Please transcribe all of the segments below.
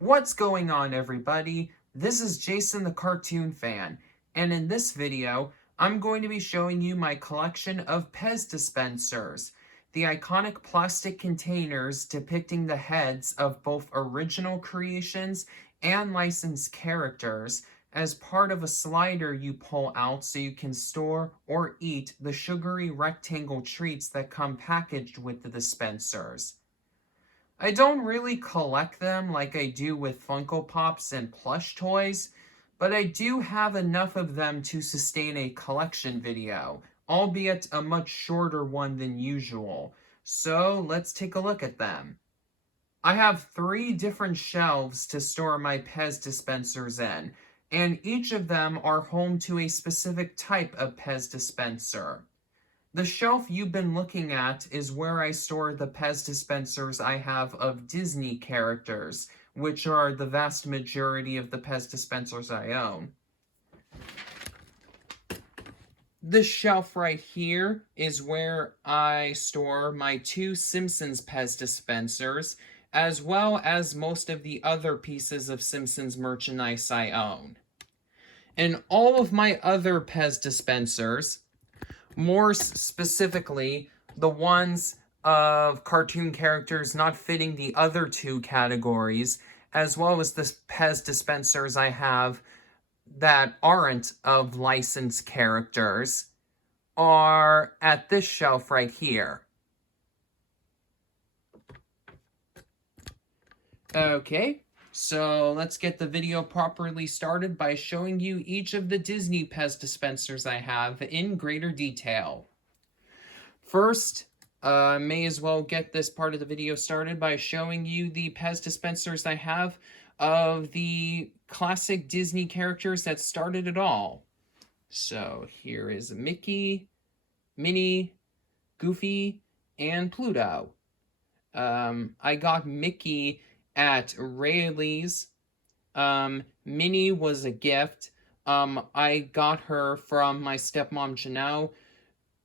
What's going on, everybody? This is Jason the Cartoon Fan, and in this video, I'm going to be showing you my collection of Pez dispensers, the iconic plastic containers depicting the heads of both original creations and licensed characters as part of a slider you pull out so you can store or eat the sugary rectangle treats that come packaged with the dispensers. I don't really collect them like I do with Funko Pops and plush toys, but I do have enough of them to sustain a collection video, albeit a much shorter one than usual. So let's take a look at them. I have 3 different shelves to store my Pez dispensers in, and each of them are home to a specific type of Pez dispenser. The shelf you've been looking at is where I store the Pez dispensers I have of Disney characters, which are the vast majority of the Pez dispensers I own. This shelf right here is where I store my 2 Simpsons Pez dispensers, as well as most of the other pieces of Simpsons merchandise I own. And all of my other Pez dispensers, more specifically, the ones of cartoon characters not fitting the other 2 categories, as well as the Pez dispensers I have that aren't of licensed characters, are at this shelf right here. Okay, so let's get the video properly started by showing you each of the Disney Pez dispensers I have in greater detail. First, may as well get this part of the video started by showing you the Pez dispensers I have of the classic Disney characters that started it all. So here is Mickey, Minnie, Goofy, and Pluto. I got Mickey at Rayleigh's. Minnie was a gift. I got her from my stepmom Janelle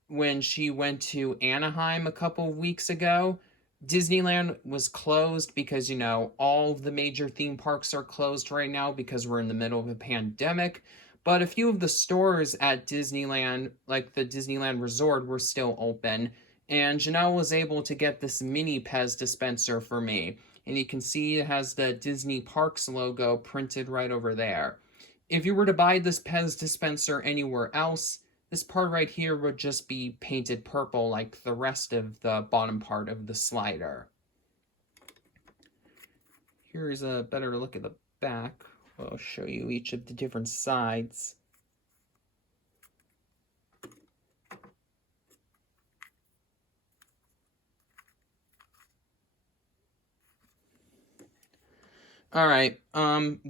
when she went to Anaheim a couple of weeks ago. Disneyland was closed because, all of the major theme parks are closed right now because we're in the middle of a pandemic. But a few of the stores at Disneyland, like the Disneyland Resort, were still open. And Janelle was able to get this mini Pez dispenser for me. And you can see it has the Disney Parks logo printed right over there. If you were to buy this Pez dispenser anywhere else, this part right here would just be painted purple like the rest of the bottom part of the slider. Here's a better look at the back. I'll show you each of the different sides. Alright,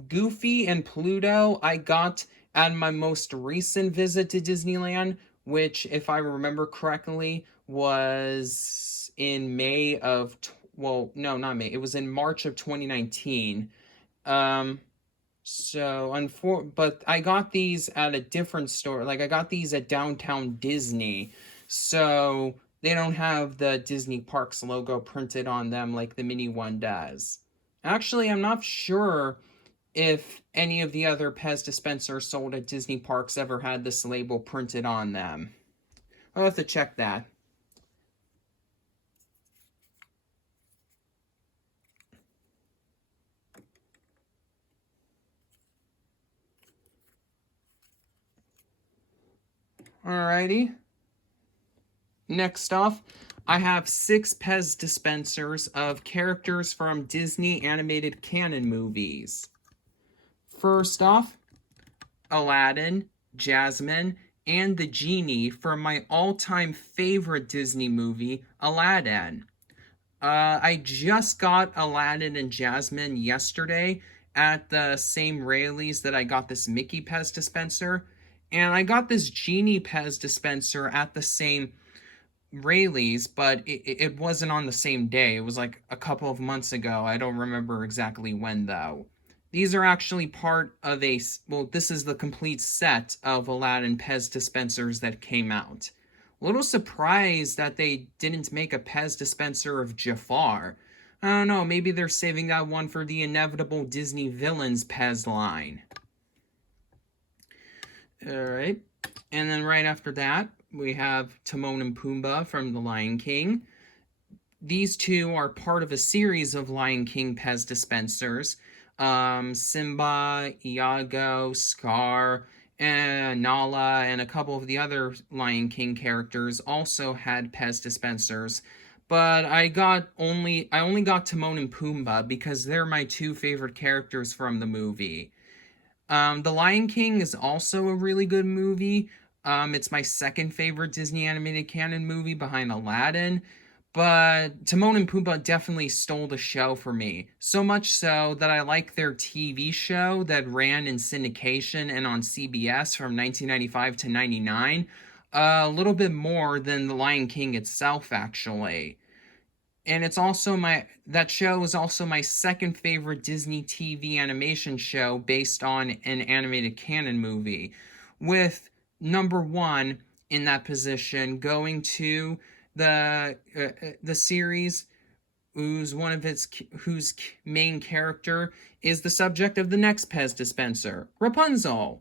Goofy and Pluto I got at my most recent visit to Disneyland, which, if I remember correctly, was in May of, well, no, not May, it was in March of 2019. But I got these at a different store, like I got these at Downtown Disney, so they don't have the Disney Parks logo printed on them like the mini one does. Actually, I'm not sure if any of the other Pez dispensers sold at Disney parks ever had this label printed on them. I'll have to check that. Alrighty. Next off, I have 6 Pez dispensers of characters from Disney animated canon movies. First off, Aladdin, Jasmine, and the Genie from my all-time favorite Disney movie, Aladdin. I just got Aladdin and Jasmine yesterday at the same Rayleigh's that I got this Mickey Pez dispenser, and I got this Genie Pez dispenser at the same Rayleigh's, but it wasn't on the same day. It was like a couple of months ago. I don't remember exactly when, though. These are actually part of this is the complete set of Aladdin Pez dispensers that came out. A little surprised that they didn't make a Pez dispenser of Jafar. I don't know, maybe they're saving that one for the inevitable Disney Villains Pez line. Alright. And then right after that, we have Timon and Pumbaa from The Lion King. These two are part of a series of Lion King Pez dispensers. Simba, Iago, Scar, and Nala, and a couple of the other Lion King characters also had Pez dispensers. But I only got Timon and Pumbaa because they're my two favorite characters from the movie. The Lion King is also a really good movie. It's my second favorite Disney animated canon movie behind Aladdin. But Timon and Pumbaa definitely stole the show for me. So much so that I like their TV show that ran in syndication and on CBS from 1995 to 99 a little bit more than The Lion King itself, actually. And that show is also my second favorite Disney TV animation show based on an animated canon movie, with number one in that position going to the series whose main character is the subject of the next Pez dispenser, Rapunzel.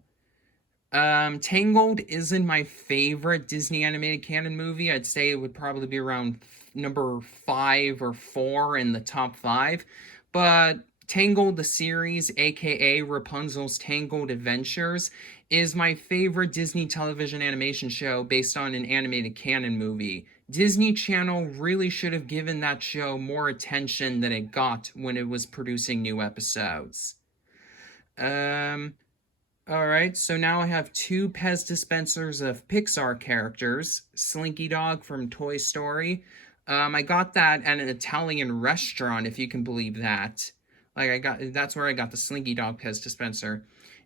Tangled isn't my favorite Disney animated canon movie. I'd say it would probably be around number 5 or 4 in the top 5. But Tangled the series, aka Rapunzel's Tangled Adventures, is my favorite Disney television animation show based on an animated canon movie. Disney Channel really should have given that show more attention than it got when it was producing new episodes. Alright, so now I have 2 Pez dispensers of Pixar characters. Slinky Dog from Toy Story. I got that at an Italian restaurant, if you can believe that. That's where I got the Slinky Dog Pez dispenser.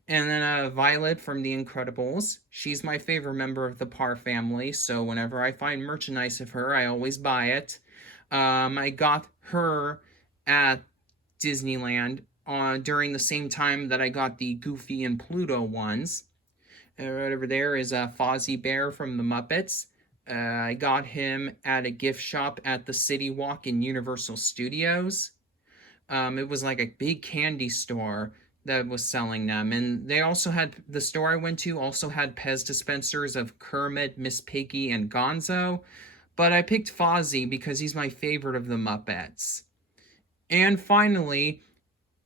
And then Violet from The Incredibles. She's my favorite member of the Parr family, so whenever I find merchandise of her, I always buy it. I got her at Disneyland during the same time that I got the Goofy and Pluto ones. Right over there is Fozzie Bear from the Muppets. I got him at a gift shop at the City Walk in Universal Studios. It was like a big candy store that was selling them, and the store I went to also had Pez dispensers of Kermit, Miss Piggy, and Gonzo, but I picked Fozzie because he's my favorite of the Muppets. And finally,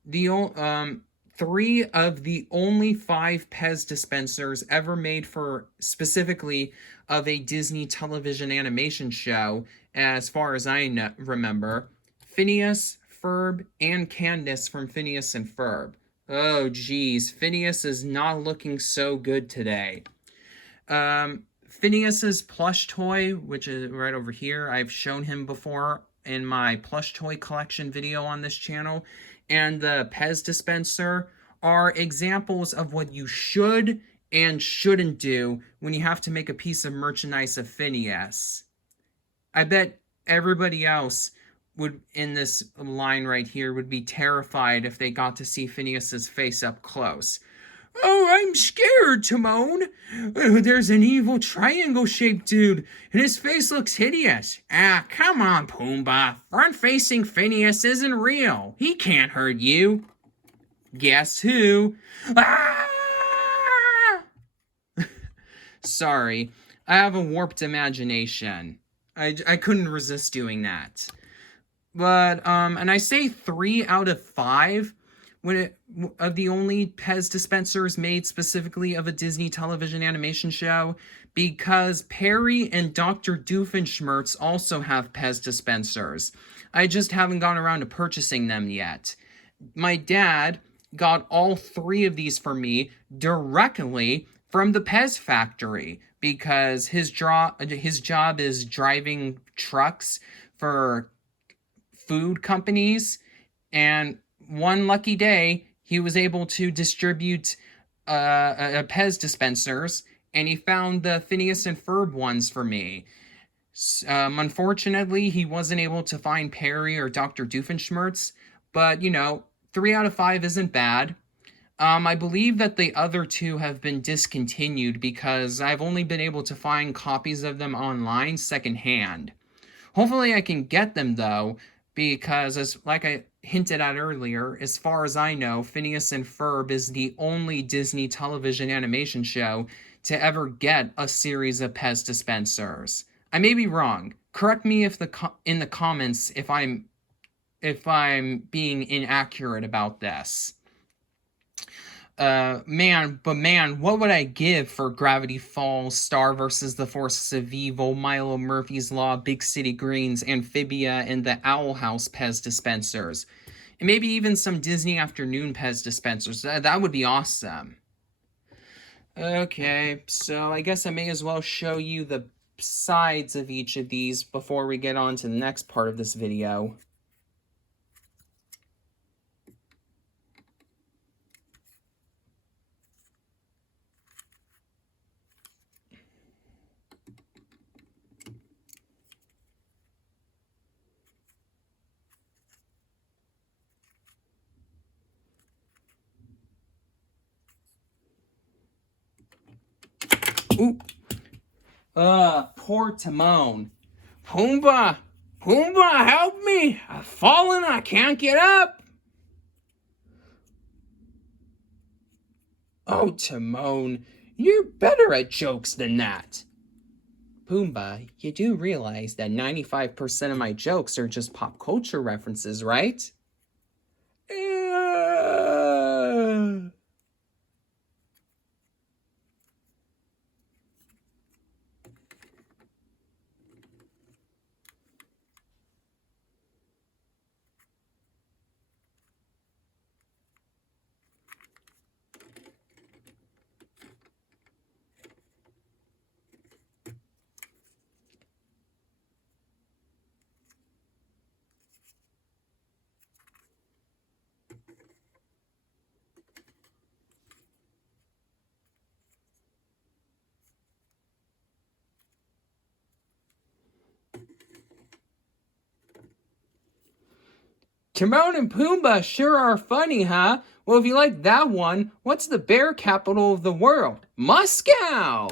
3 of the only 5 Pez dispensers ever made for specifically of a Disney television animation show, as far as I remember. Phineas, Ferb, and Candace from Phineas and Ferb. Oh geez, Phineas is not looking so good today. Phineas's plush toy, which is right over here, I've shown him before in my plush toy collection video on this channel, and the Pez dispenser are examples of what you should and shouldn't do when you have to make a piece of merchandise of Phineas. I bet everybody else would, in this line right here, would be terrified if they got to see Phineas's face up close. Oh, I'm scared, Timon. There's an evil triangle-shaped dude, and his face looks hideous. Ah, come on, Pumbaa. Front-facing Phineas isn't real. He can't hurt you. Guess who? Ah! Sorry, I have a warped imagination. I couldn't resist doing that. But, and I say 3 out of 5 of the only Pez dispensers made specifically of a Disney television animation show, because Perry and Dr. Doofenshmirtz also have Pez dispensers. I just haven't gone around to purchasing them yet. My dad got all 3 of these for me directly from the Pez factory, because his job is driving trucks for food companies, and one lucky day he was able to distribute a Pez dispensers, and he found the Phineas and Ferb ones for me. Unfortunately, he wasn't able to find Perry or Dr. Doofenshmirtz, but 3 out of 5 isn't bad. I believe that the other 2 have been discontinued because I've only been able to find copies of them online secondhand. Hopefully I can get them, though, because, as like I hinted at earlier, as far as I know, Phineas and Ferb is the only Disney television animation show to ever get a series of Pez dispensers. I may be wrong. Correct me in the comments if I'm being inaccurate about this. Man, what would I give for Gravity Falls, Star vs. the Forces of Evil, Milo Murphy's Law, Big City Greens, Amphibia, and the Owl House Pez dispensers. And maybe even some Disney Afternoon Pez dispensers. That would be awesome. Okay, so I guess I may as well show you the sides of each of these before we get on to the next part of this video. Ooh. Poor Timon. Pumbaa! Pumbaa, help me! I've fallen, I can't get up! Oh, Timon, you're better at jokes than that. Pumbaa, you do realize that 95% of my jokes are just pop culture references, right? Timon and Pumbaa sure are funny, huh? Well, if you like that one, what's the bear capital of the world? Moscow!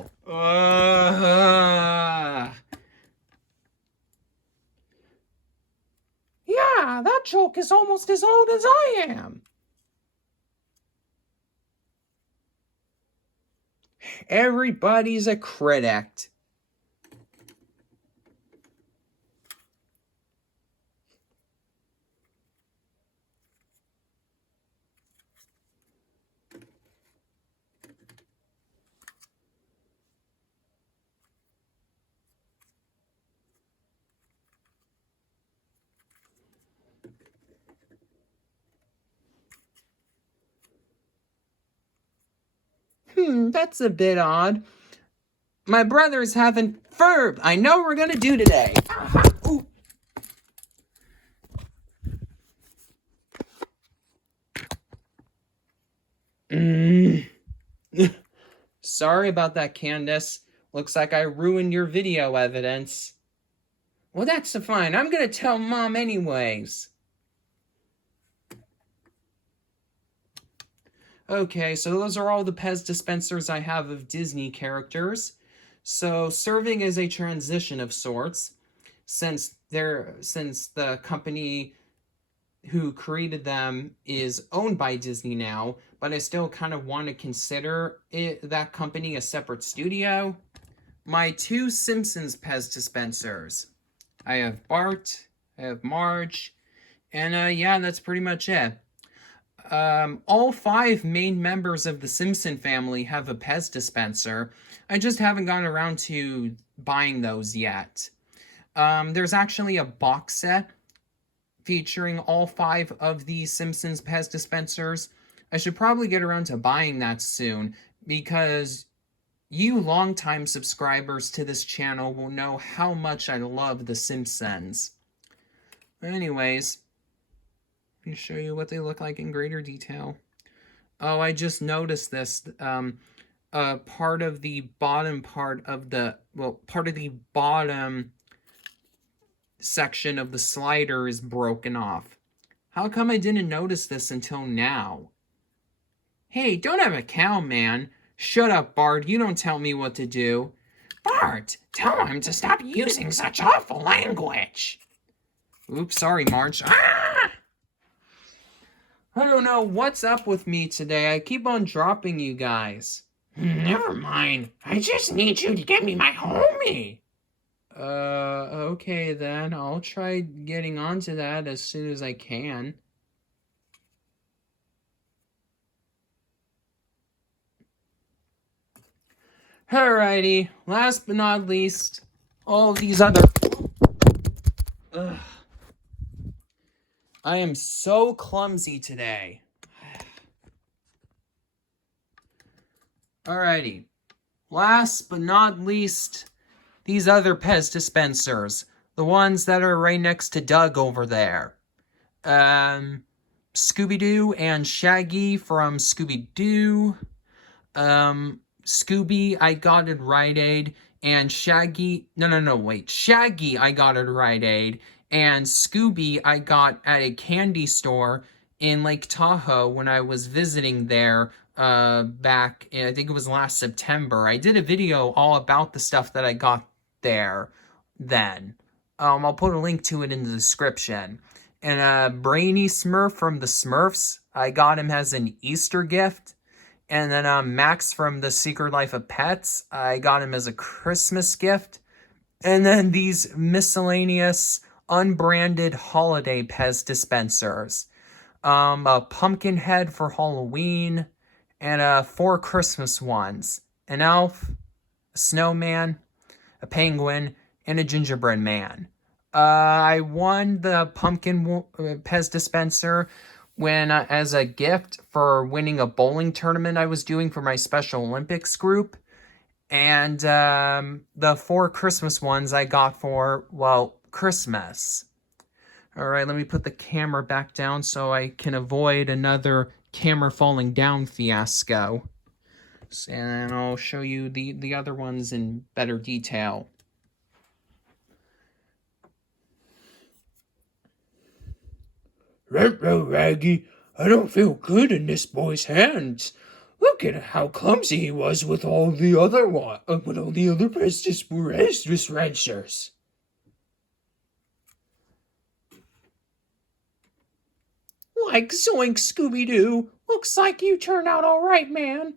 Yeah, that joke is almost as old as I am. Everybody's a critic. That's a bit odd. My brother's having Ferb. I know what we're gonna do today. Ooh. Sorry about that, Candace. Looks like I ruined your video evidence. Well, that's fine. I'm gonna tell Mom anyways. Okay, so those are all the Pez dispensers I have of Disney characters. So serving as a transition of sorts, since the company who created them is owned by Disney now, but I still kind of want to consider that company a separate studio. My two Simpsons Pez dispensers. I have Bart, I have Marge, and yeah, that's pretty much it. All 5 main members of the Simpson family have a Pez dispenser. I just haven't gotten around to buying those yet. There's actually a box set featuring all 5 of the Simpsons Pez dispensers. I should probably get around to buying that soon, because you longtime subscribers to this channel will know how much I love The Simpsons. Anyways, let me show you what they look like in greater detail. Oh, I just noticed this. Part of the bottom section of the slider is broken off. How come I didn't notice this until now? Hey, don't have a cow, man. Shut up, Bart. You don't tell me what to do. Bart, tell him to stop using such awful language. Oops, sorry, Marge. Ah! I don't know what's up with me today. I keep on dropping you guys. Never mind. I just need you to get me my homie. Okay then. I'll try getting onto that as soon as I can. Alrighty. Last but not least, all these other... Ugh. I am so clumsy today. Alrighty. Last but not least, these other Pez dispensers. The ones that are right next to Doug over there. Scooby-Doo and Shaggy from Scooby-Doo. Scooby, I got at Rite Aid. And Shaggy... No, wait. Shaggy, I got at Rite Aid. And Scooby, I got at a candy store in Lake Tahoe when I was visiting there back, I think it was last September. I did a video all about the stuff that I got there then. I'll put a link to it in the description. And Brainy Smurf from the Smurfs, I got him as an Easter gift. And then Max from The Secret Life of Pets, I got him as a Christmas gift. And then these miscellaneous, unbranded holiday Pez dispensers. A pumpkin head for Halloween, and 4 Christmas ones. An elf, a snowman, a penguin, and a gingerbread man. I won the pumpkin Pez dispenser when as a gift for winning a bowling tournament I was doing for my Special Olympics group. And the 4 Christmas ones I got for, well, Christmas. Alright, let me put the camera back down so I can avoid another camera falling down fiasco. And I'll show you the other ones in better detail. Ruh-roh, Raggy. I don't feel good in this boy's hands. Look at how clumsy he was with all the other Pez dispensers. Like zoink, Scooby-Doo. Looks like you turned out all right, man.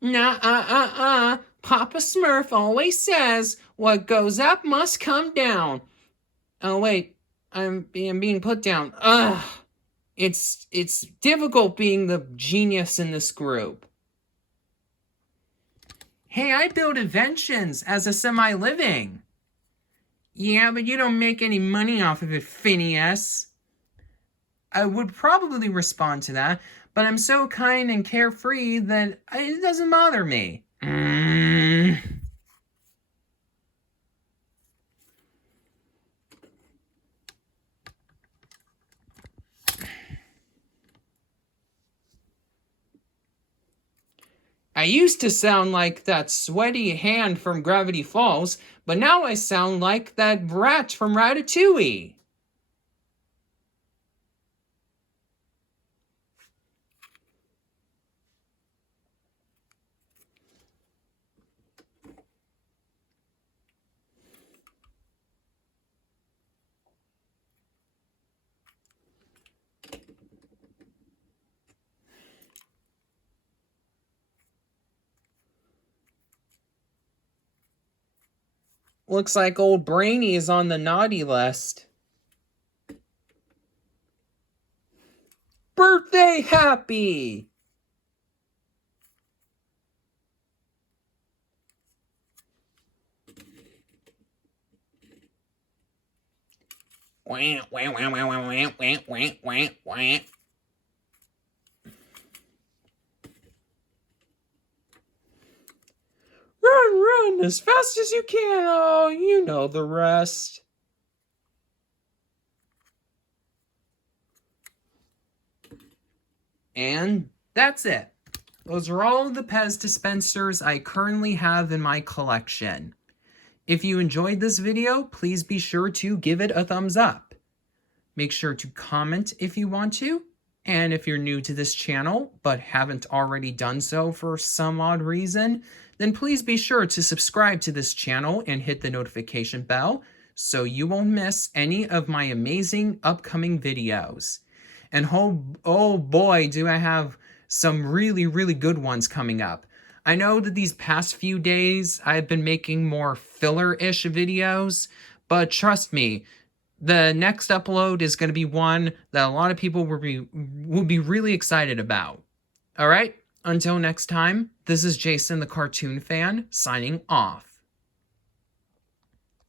Nah, Papa Smurf always says, what goes up must come down. Oh, wait. I'm being put down. Ugh. It's difficult being the genius in this group. Hey, I build inventions as a semi-living. Yeah, but you don't make any money off of it, Phineas. I would probably respond to that, but I'm so kind and carefree that it doesn't bother me. I used to sound like that sweaty hand from Gravity Falls, but now I sound like that rat from Ratatouille. Looks like old Brainy is on the naughty list. Birthday happy! Wah, wah, wah, wah, wah, wah, wah, wah, wah, wah. Run as fast as you can. Oh, you know the rest. And that's it. Those are all the Pez dispensers I currently have in my collection. If you enjoyed this video, please be sure to give it a thumbs up. Make sure to comment if you want to, And if you're new to this channel, but haven't already done so for some odd reason, then please be sure to subscribe to this channel and hit the notification bell so you won't miss any of my amazing upcoming videos. And oh boy, do I have some really, really good ones coming up. I know that these past few days I've been making more filler-ish videos, but trust me, the next upload is going to be one that a lot of people will be really excited about. All right, until next time, this is Jason the Cartoon Fan signing off.